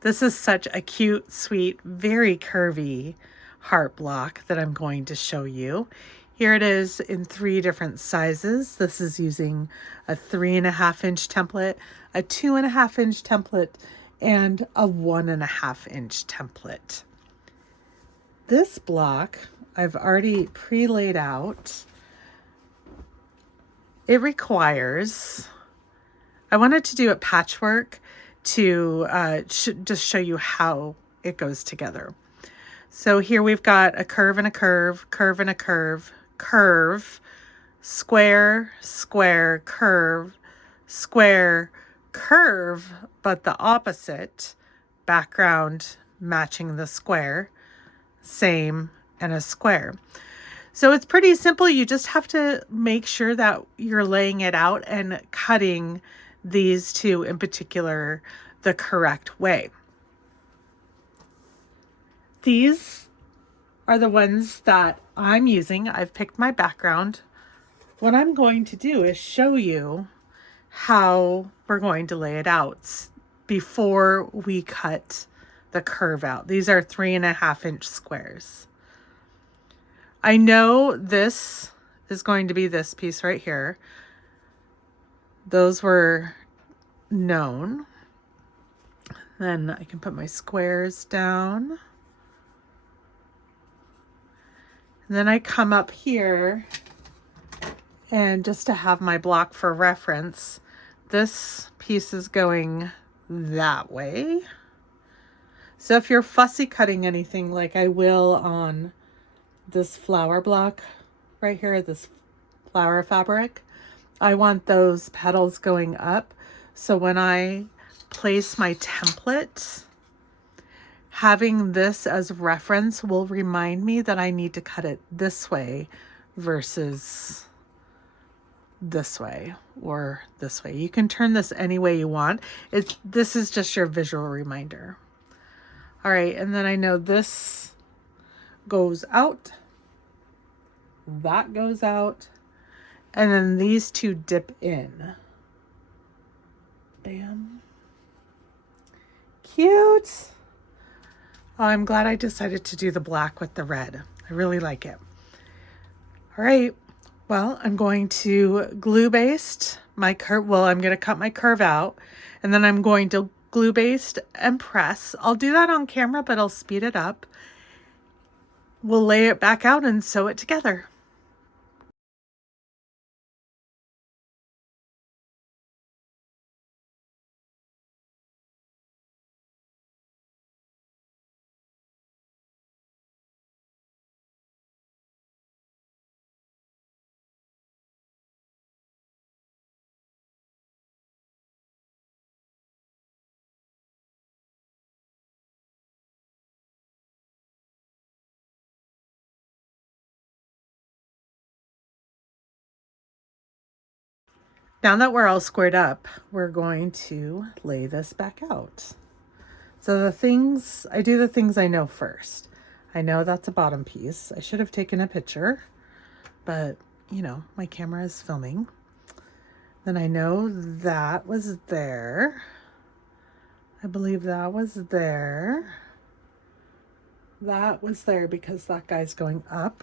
This is such a cute, sweet, very curvy heart block that I'm going to show you. Here it is in 3 different sizes. This is using a 3.5-inch template, a 2.5-inch template, and a 1.5-inch template. This block I've already pre-laid out. It requires, I wanted to do it patchwork to just show you how it goes together. So here we've got a curve and a curve, curve and a curve, curve, square, square, curve, square, curve, but the opposite, background matching the square, same, and a square. So it's pretty simple. You just have to make sure that you're laying it out and cutting these two in particular the correct way. These are the ones that I'm using. I've picked my background. What I'm going to do is show you how we're going to lay it out before we cut the curve out. These are 3.5-inch squares. I know this is going to be this piece right here. Those were known. Then I can put my squares down. And then I come up here, and just to have my block for reference, this piece is going that way. So if you're fussy cutting anything like I will on this flower block right here, this flower fabric, I want those petals going up. So when I place my template, having this as reference will remind me that I need to cut it this way versus this way or this way. You can turn this any way you want. This is just your visual reminder. All right, and then I know this goes out, that goes out, and then these two dip in. Bam. Cute. Oh, I'm glad I decided to do the black with the red. I really like it. All right. Well, I'm going to glue baste my curve. Well, I'm going to cut my curve out, and then I'm going to glue baste and press. I'll do that on camera, but I'll speed it up. We'll lay it back out and sew it together. Now that we're all squared up, we're going to lay this back out. So I do the things I know first. I know that's a bottom piece. I should have taken a picture, but you know, my camera is filming. Then I know that was there. I believe that was there. That was there because that guy's going up.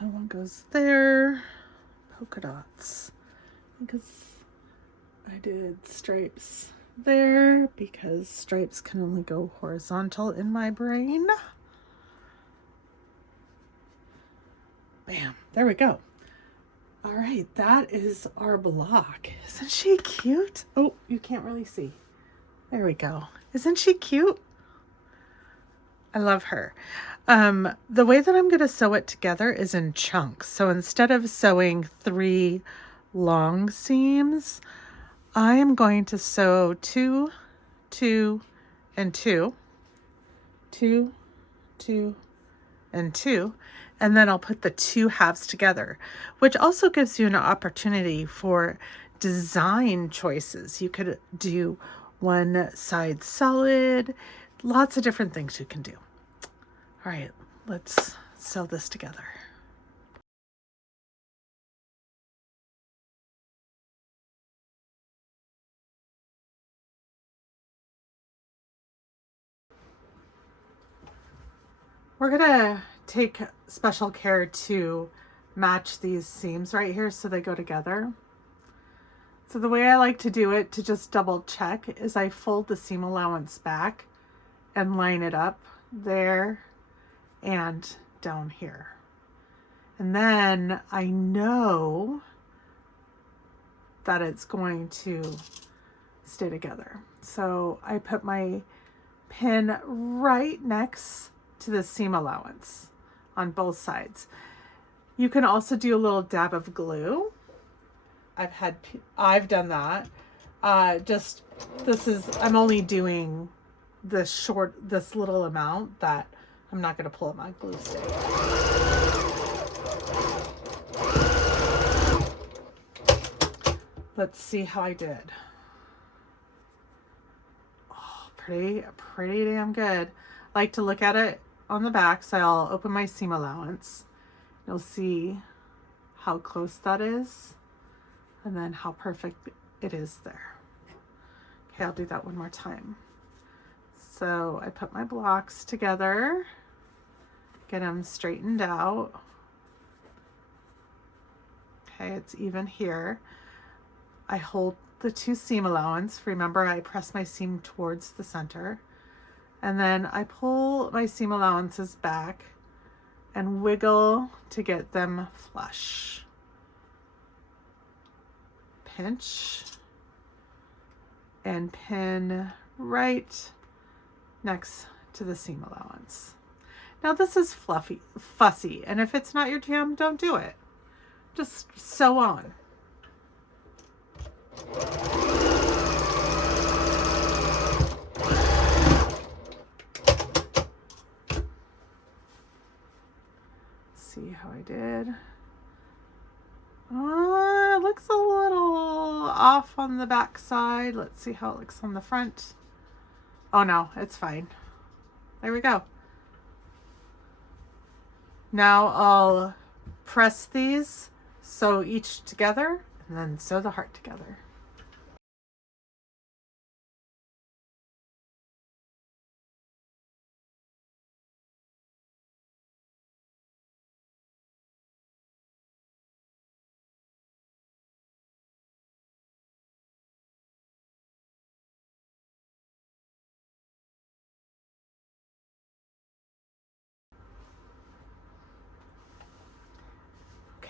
That one goes there. Polka dots, because I did stripes there because stripes can only go horizontal in my brain. Bam, there we go. All right, that is our block. Isn't she cute? Oh, you can't really see. There we go. Isn't she cute? I love her. The way that I'm going to sew it together is in chunks. So instead of sewing 3 long seams, I am going to sew 2, 2, and 2, 2, 2, and 2, and then I'll put the 2 halves together, which also gives you an opportunity for design choices. You could do one side solid, lots of different things you can do. All right, let's sew this together. We're gonna take special care to match these seams right here so they go together. So the way I like to do it, to just double check, is I fold the seam allowance back and line it up there and down here. And then I know that it's going to stay together. So I put my pin right next to the seam allowance on both sides. You can also do a little dab of glue. I've done that. I'm only doing this little amount that I'm not going to pull up my glue stick. Let's see how I did. Oh, pretty damn good. I like to look at it on the back, so I'll open my seam allowance. You'll see how close that is, and then how perfect it is there. Okay, I'll do that one more time. So I put my blocks together, get them straightened out. Okay, it's even here. I hold the two seam allowance. Remember, I press my seam towards the center, and then I pull my seam allowances back and wiggle to get them flush. Pinch and pin right next to the seam allowance. Now this is fussy, and if it's not your jam, don't do it. Just sew on. See how I did. It looks a little off on the back side. Let's see how it looks on the front. Oh no, it's fine. There we go. Now I'll press these, sew each together, and then sew the heart together.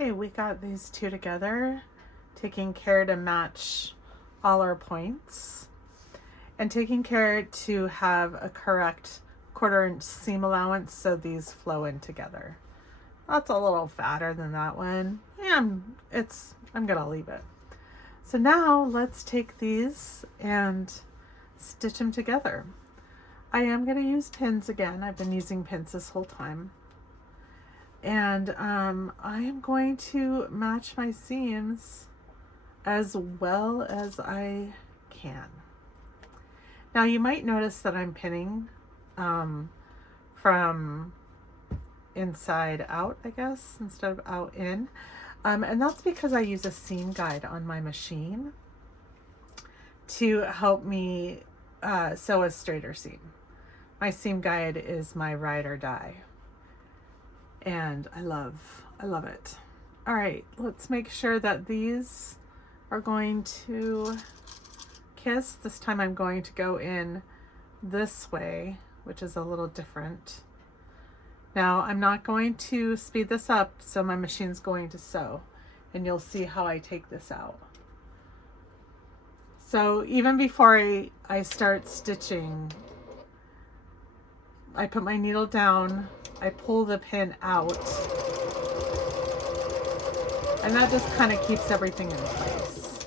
Okay, we got these two together, taking care to match all our points and taking care to have a correct 1/4 inch seam allowance so these flow in together. That's a little fatter than that one. Yeah, I'm gonna leave it. So now let's take these and stitch them together. I am gonna use pins again. I've been using pins this whole time. And I am going to match my seams as well as I can. Now you might notice that I'm pinning from inside out, I guess, instead of out in. And that's because I use a seam guide on my machine to help me sew a straighter seam. My seam guide is my ride or die. And I love it. All right, let's make sure that these are going to kiss. This time I'm going to go in this way, which is a little different. Now I'm not going to speed this up, so my machine's going to sew, and you'll see how I take this out. So even before I start stitching, I put my needle down, I pull the pin out, and that just kind of keeps everything in place.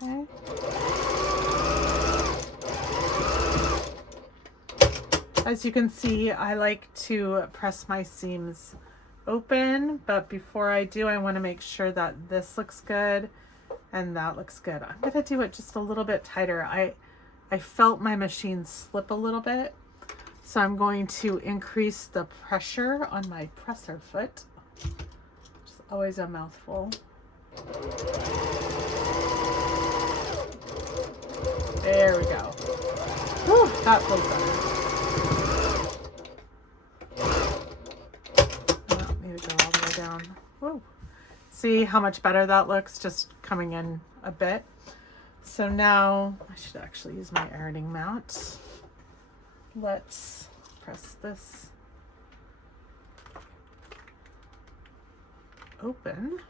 Okay. As you can see, I like to press my seams open, but before I do, I want to make sure that this looks good and that looks good. I'm going to do it just a little bit tighter. I felt my machine slip a little bit, so I'm going to increase the pressure on my presser foot, which is always a mouthful. There we go. Whew, that feels better. I don't need to go all the way down. Whoa. See how much better that looks, just coming in a bit. So now I should actually use my ironing mat. Let's press this open.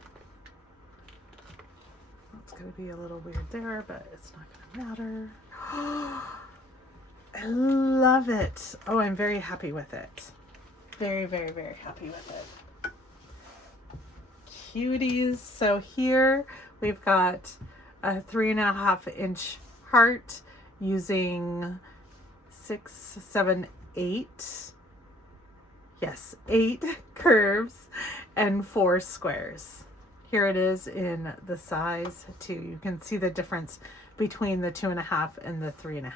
It's going to be a little weird there, but it's not going to matter. I love it. Oh, I'm very happy with it. Very, very, very happy with it. Cuties. So here we've got a 3.5-inch heart using 6, 7, 8. Yes, 8 curves and 4 squares. Here it is in the size 2. You can see the difference between the 2.5 and the 3.5.